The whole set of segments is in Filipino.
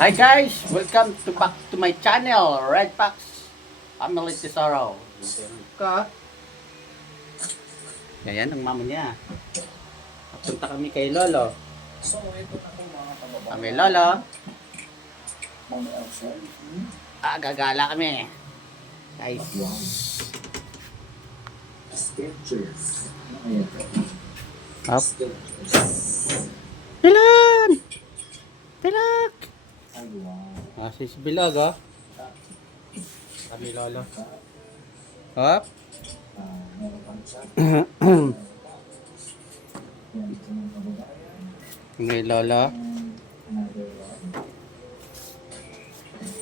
Hi guys! Welcome to back to my channel, Red Fox Family Tesoro. Ka? Yan ang mama niya. Punta kami kay Lolo. Kami Lolo. Gagala kami. Guys. Up. Pilan! Pilak! Si Bilog, oh. Kami Lolo. Up. May Lolo.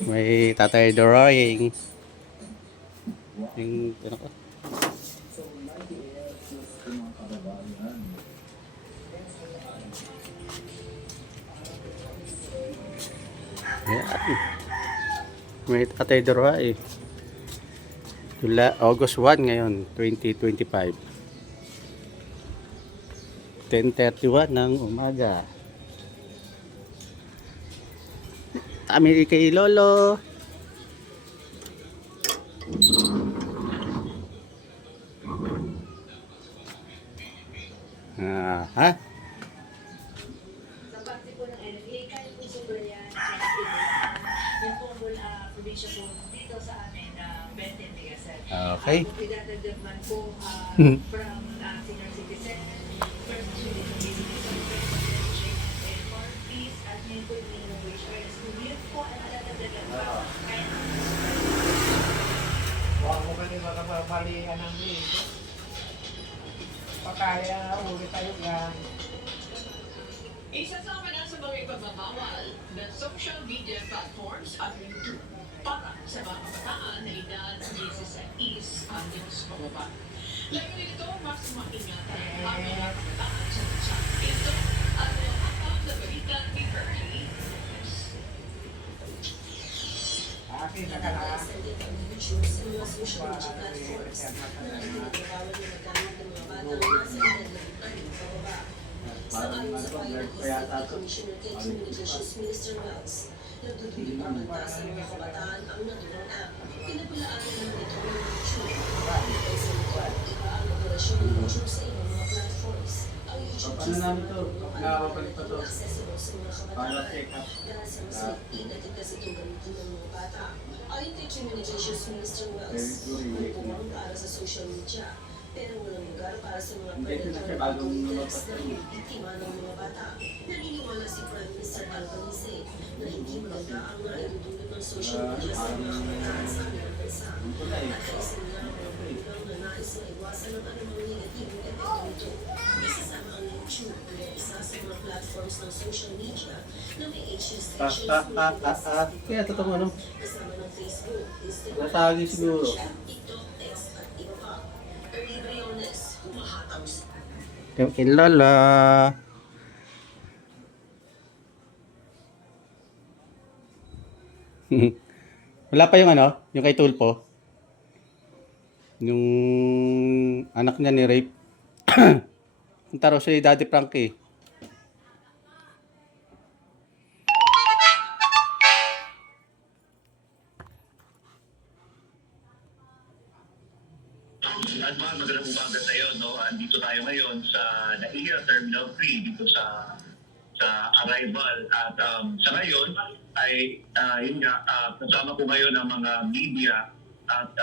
May Tatay Drawing. Yung ano ko? Yan. May Tatay Drawing. August 1 ngayon, 2025. 10:31 ng umaga. Kami kay Lolo. Ha? Sa parte po ng NFA, kaya po sobra yan. Yan po ang probinsya po dito sa amin, 20 Megaset. Okay. Kung pinatagdag man po from senior citizen, first citizen, and parties, at ngayon po yung minimum wage earners. Kung yun po ang alatagdagan pa, kaya Huwag mo kami makapapalihan ng linggo. Pakaya, ulit tayo yan. Isa sa mga ipagbabawal ng social media platforms at YouTube para sa mga kabataan na edad 16 hanggang sa pababa. Layunin nito, mas maingatan ang mga kabataan sa bansa. Ito ang mga hatag na balita ni Bernie. Akin na ka na. Sang-ayon sa payo ng Commissioner kay Communications Minister Wells, nagtutuloy ang pagtaas ng mga kabataan ang naturang app. Pinapalaanan naman ito ng YouTube. Ay sa likod, iba ang operasyon ng YouTube sa ibang mga platforms. Ang YouTube ay accessible sa mga kabataan dahil sa mas liit at itas itong gamitin ng mga bata. Ayon kay Communications Minister Wells, may puwang para sa social media, pero walang lugar para sa mga predatory activities na biktima ng mga bata. Naniniwala si Prime Minister Albanese na hindi maganda ang naidudulot ng social media sa mga kabataan sa kanilang bansa. At kaisin niya ang mga magulang na nais na iwasan ang anumang negatibong epekto nito. Isasama ang YouTube na isa sa mga platforms ng social media na may age restrictions Kaya totoo ano? kasama ng Facebook, Instagram, Natagi siguro. Snapchat, TikTok, X at iba pa. Early Briones, humahatang sa Yung kay Lolo. Wala pa yung ano? Yung kay Tulpo? Yung anak niya ni Rape. Punta raw si Daddy Frankie. At magandang umaga sa iyo, no? Andito tayo ngayon sa NAIA Terminal 3 dito sa arrival. At sa ngayon ay yun nga, kasama ko ngayon ang mga media at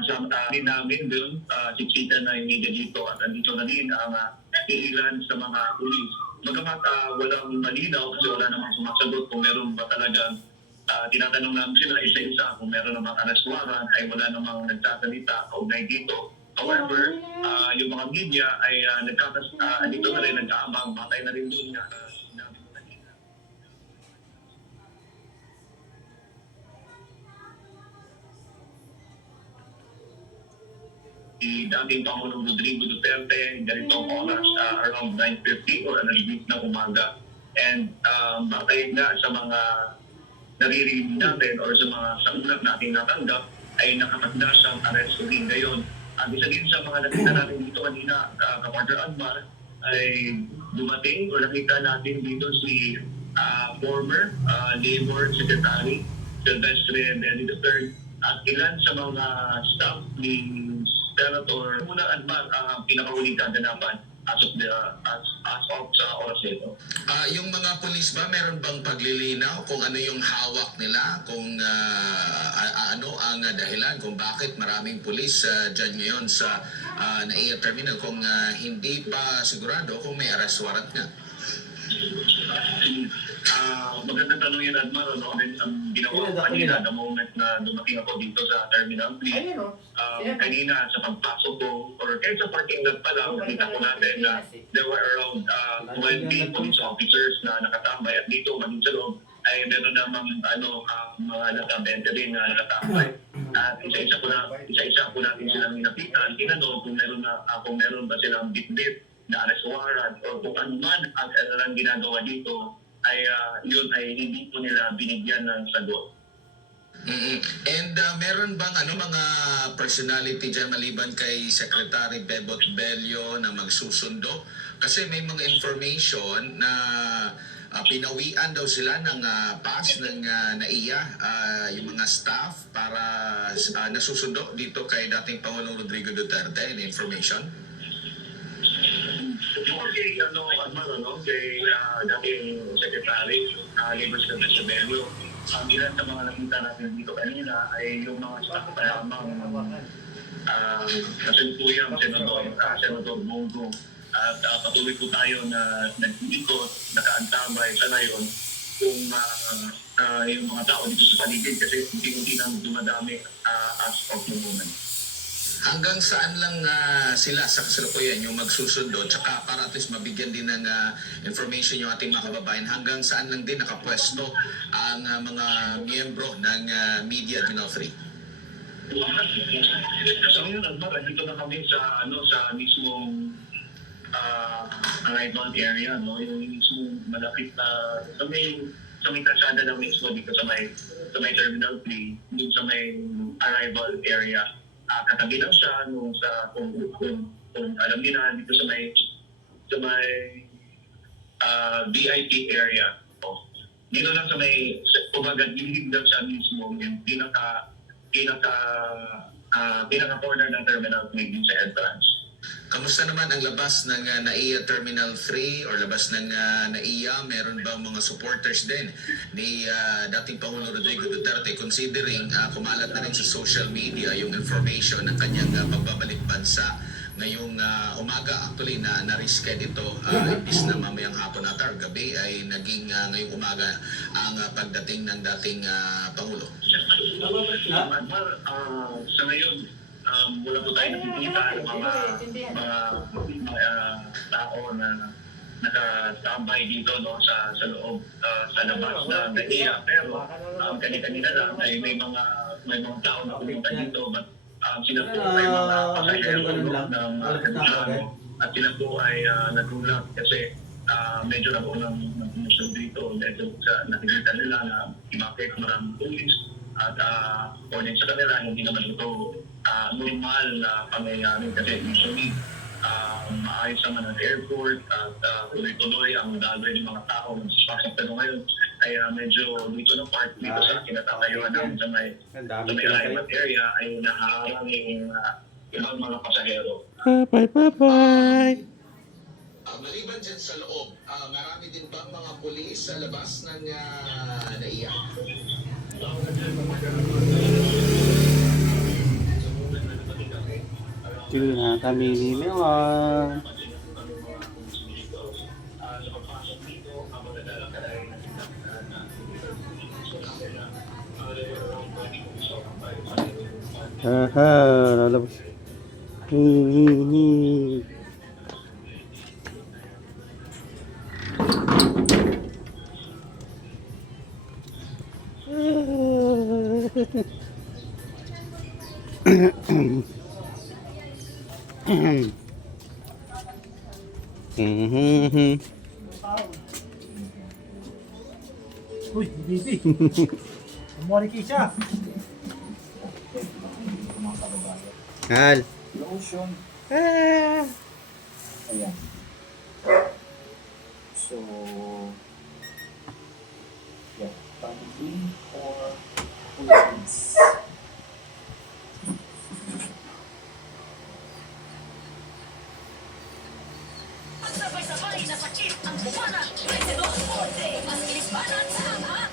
kasama namin doon, siksikan na yung media dito at andito na din ang ilan sa mga pulis. Magamat walang malinaw kasi wala namang sumasagot kung meron ba talagang tinatanong namin sila isa-isa kung meron namang arrest warrant ay wala namang nagsasalita kaugnay dito. However, yung mga media ay dito na rin nagkaamang, patay na rin doon nga. Si dating Pangulong Rodrigo Duterte, ganitong oras, around 9:50 or alas 10 ng umaga. And batay nga sa mga naririnig natin or sa mga sagulat natin natanggap, ay nakapagdas ang arrest rin ngayon. Isa din sa mga nakita natin dito kanina, Kapartner Anmar, ay dumating o nakita natin dito si former Labor Secretary Silvestre Belli III at ilan sa mga staff ni Senator Muna Admar ang pinakahuling kaganapan as of sa oras nito. Yung mga pulis ba, meron bang paglilinaw kung ano yung hawak nila, kung ano ang dahilan kung bakit maraming pulis dyan ngayon sa NAIA Terminal kung hindi pa sigurado kung may arrest warrant nga? Magandang tanong yan, Admar. Ano? Ang ginawa ko kanina, the moment na dumating ako dito sa Terminal 3, Ayun o. kanina sa pagpasok ko, or kahit sa parking lot pa lang, nakita ko natin na there were around 20 police officers na nakatambay. At dito, maging sa loob, ay meron namang mga nakabente rin na nakatambay. At isa-isa po natin silang inapitan. Tinanong kung meron ba silang bit-bit na arrest warrant o kung ano man ang kanilang ginagawa dito ay yun ay hindi po nila binigyan ng sagot. And meron bang mga personality dyan maliban kay Secretary Bebot Bello na magsusundo? Kasi may mga information na pinawian daw sila ng pass ng NAIA, yung mga staff para nasusundo dito kay dating Pangulong Rodrigo Duterte, in information? Okay, kay dating Secretary Labor Secretary Bello, ang ilan sa mga nakita natin dito kanina ay yung mga staff na lamang kasulukuyang Senador Bongo. At patuloy po tayo na nag-ikot, nakaantabay sa ngayon kung yung mga tao dito sa paligid kasi hindi nang dumadami as of the moment. Hanggang saan lang sila sa kasalukuyan yung magsusundo, tsaka para at least mabigyan din ng information yung ating mga kababayan, hanggang saan lang din nakapwesto ang mga miyembro ng media Terminal 3? So ngayon, Admar, dito na kami sa mismong arrival area, no? Yung mismong malapit na sa may kalsada lang mismo dito sa may Terminal 3, dun sa may arrival area. Katabi lang siya kung alam nila dito sa may VIP area. Dito lang sa may kumbaga gilid lang siya mismo yung pinaka corner ng Terminal 3 din sa entrance. Kamusta naman ang labas ng NAIA Terminal 3 or labas ng NAIA? Meron ba mga supporters din ni dating Pangulong Rodrigo Duterte considering kumalat na rin sa social media yung information ng kanyang pagbabalik bansa ngayong umaga actually na na-risked ito imbis na mamayang hapon at gabi ay naging ngayong umaga ang pagdating ng dating Pangulo. Sa ngayon, wala po tayo nakikita ng mga tao na nakatambay dito sa loob sa labas na NAIA, pero kanina lang ay may mga tao na pumunta dito but sila po ay mga pasahero ng aeroplano at sila po ay nagulat kasi medyo nagulang ng pumusyon dito dahil nakikita nila na bakit maraming pulis at according sa kanila hindi naman ito normal na pangyayari kasi usually maayos naman ang airport at tuloy-tuloy ang daloy ng mga tao nagsasakit. Pero ngayon ay medyo dito ng part dito sa kinatatayuan namin sa may alignment area ay nahaharang yung ibang mga pasahero. Bye. Maliban dyan sa loob, marami din ba mga pulis sa labas ng NAIA? Yun na kami ni Mewar. Haha, lalabas. Uy, baby. Kumari siya. Hal. Lotion. Ayan. So, Queen or Queens? Sabay-sabay na sakit ang bumanat. Presidor Forte, mas bilis banat sa lahat.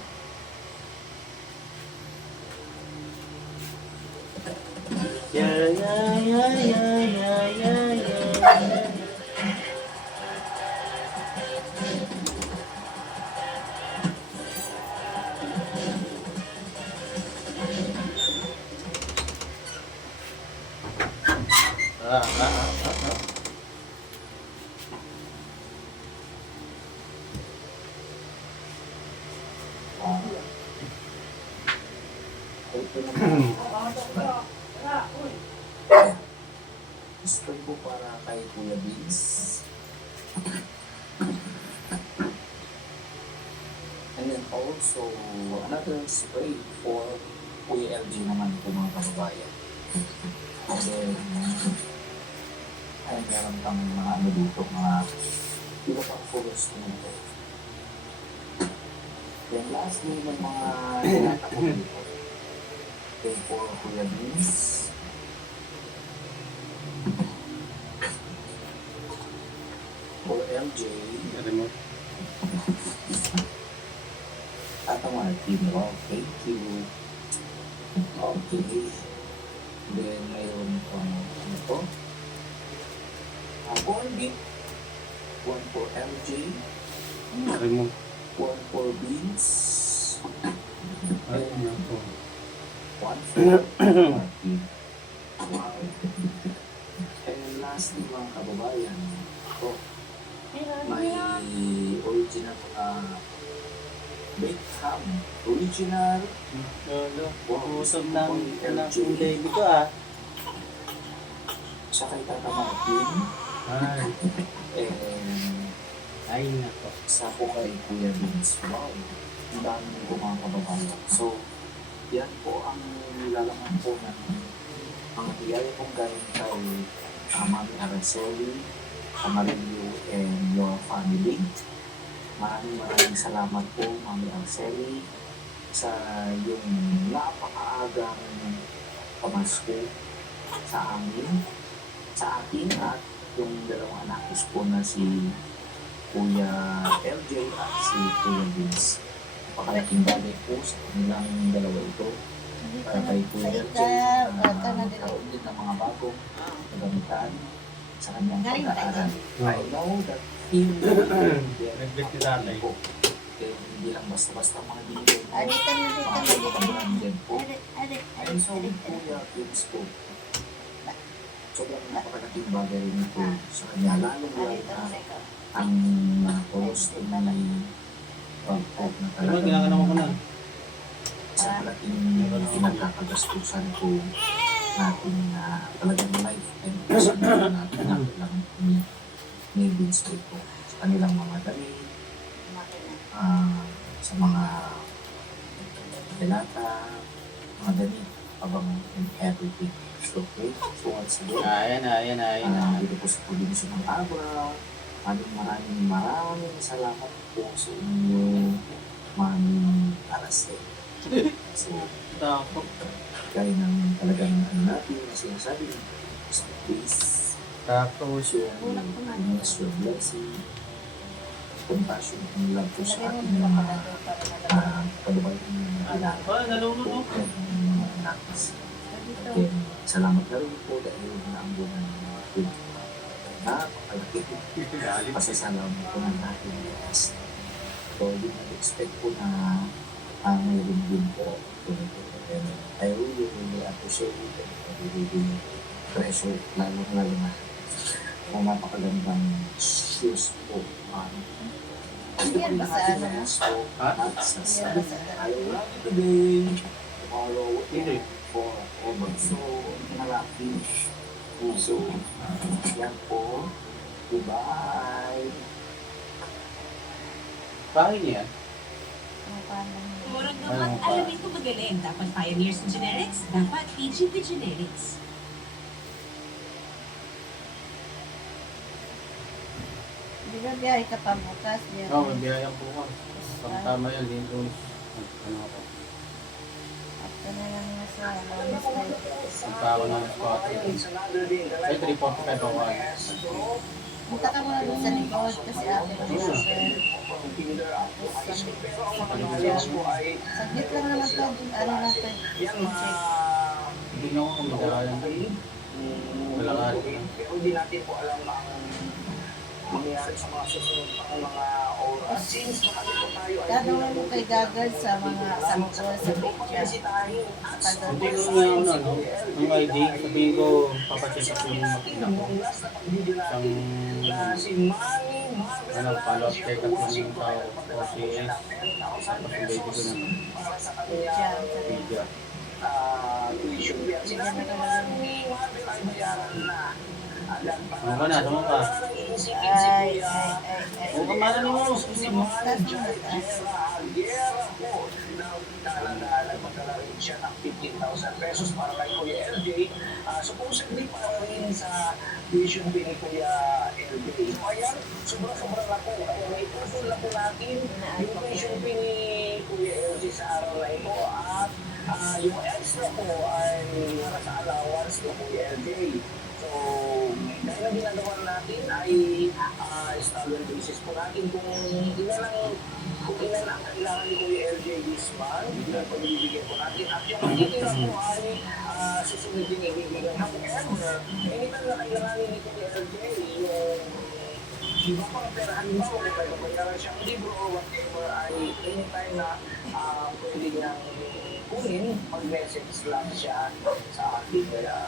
Ito naman. Spray po para kay Kuya Vince. And then also, another spray for Kuya LG naman po mga kababayan. And then, ay meron kang mga ano dito, mga iba pang colors ko nito. Then lastly, may mga tinatakot dito. Okay, for Kuya Vince. For LJ. Remote. At ang Martin, oh, thank you. Okay. Then, mayroon pang ano to? Corn beef. One for LJ. Remote. One for Beans. Ay, nako. One for Martin. Wow. And lastly, mga kababayan, ito. May original baked ham. Original. Usap ng baby ko ah. Siya kay Tata Martin. Ay, And ay nako. sa po kay Kuya Vince. Wow. Ang dami po mga kababayan. So, yan po ang nilalaman po ng mga biyaya pong galing kay Mami Araceli, Amarillo, and your family. Maraming salamat po, Mami Araceli, sa yung napakaagang pamasko sa amin, sa akin at yung dalawang anak ko po na si Kuya LJ at si Kuya Vince. Napakalaking bagay po sa kanilang dalawa ito. Para kay Kuya LJ na magkaroon din ng mga bagong kagamitan sa kanyang pag-aaral. I know that he will Nag-bet si tatay. po. Eh, hindi lang basta-basta mga bilhin po. Mga kapag-branded po. Ay, so, Kuya Vince po. Sobrang napakalaking bagay rin po sa kanya. Lalong-lalo na ang cost ni pag-pop na Remote, ginagano ko na. sa malaking pinagkakagastusan po natin na talagang lifetime kasi natin na lang ni Vince po sa kanilang mga damit, sa mga delata, mga damit, abang and everything. So, okay. So, once again, dito po sa probinsya ng Abra, maraming salamat po sa inyo, Mami Araceli. So, Tapos, gaya ng talagang ano natin na sinasabi, so please, your kindness, your blessing, compassion, and love po sa ating mga kababayan na nalulunod. mga anak. Again, salamat na rin po dahil naambunan natin napakalaki pasasalamat po ng ating guest. So, di na-expect po na mayroon din po. And I really appreciate it and I really treasure it, lalo na ang napakagandang shoes po. Ito po yung ating resto at sa Sunday. I love you today. Tomorrow, for over. So, malaki. So, yan po. Goodbye. Bakit niya? Murag naman, alamin ko magaling. Dapat pioneers ng generics, dapat PGP Generics. Di ba biyahe ka pa bukas? Oo, may biyayang bukas. Tama yan, dito. Ano ako? After na lang na sa bonus tayo. Punta ako ng spot. Ay, 345 ako. Punta ka muna dun sa likod kasi ate ko na saglit lang naman to. Ano lang to. Hindi na ako kumidakalan. Malakari ko na. Pero hindi natin po alam ang mangyayari sa mga susunod pang mga oras. Since makati po tayo ay Gagawin mo kay Gagard sa mga sample sa picture. Hindi ko nga ano, yung ID, sabihin ko, papacheck up yung makina ko. Isang, ano, follow-up check up yung tao, OCS, tapos yung baby ko naman. Media. Ano ka na, sama ka? Ay. Oo, kamara mo. Tas mo na taas. Siya ng 15,000 pesos para kay Kuya LJ. Supposedly para rin sa tuition fee ni Kuya LJ. So ayan, sobra-sobra na po. Kaya naipusol na po natin yung tuition fee ni Kuya LJ sa araw na ito. At yung extra po ay para sa allowance ni Kuya LJ. So, dahil ang ginagawa natin ay staggered basis po natin kung ilan ang kailangan ni Kuya LJ this month, pagbibigyan po natin. At yung matitira po ay susunod din ibibigyan. However, anytime na kailangan ni Kuya LJ, yung iba pang pera, halimbawa kung may mabayaran siyang libro or whatever, ay anytime na pwede niyang kunin, mag-message lang siya sa akin. Kaya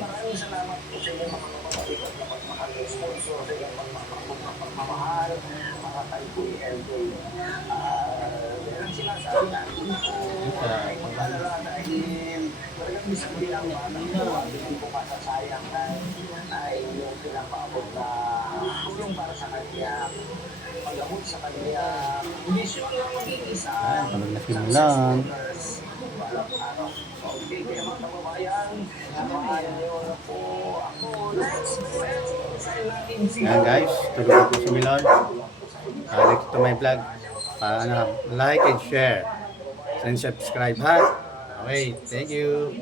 maraming salamat po sa inyo mga kapatid at magmahal ng sponsor sa inyong pagmamahal para kay Kuya LJ. Ang sinasabi natin po ay mag-alala dahil talagang isang bilang batang po at hindi po masasayang ay yung pinapaabot na tulong para sa kanya, pag-abot sa kanya, misyon lang maging isa lang. Okay, kaya mga kababayan, samahan niyo na po ako. Let's Yan guys, tulog ako si Milon. Like to my vlog. Like and share. And subscribe ha. Okay, thank you.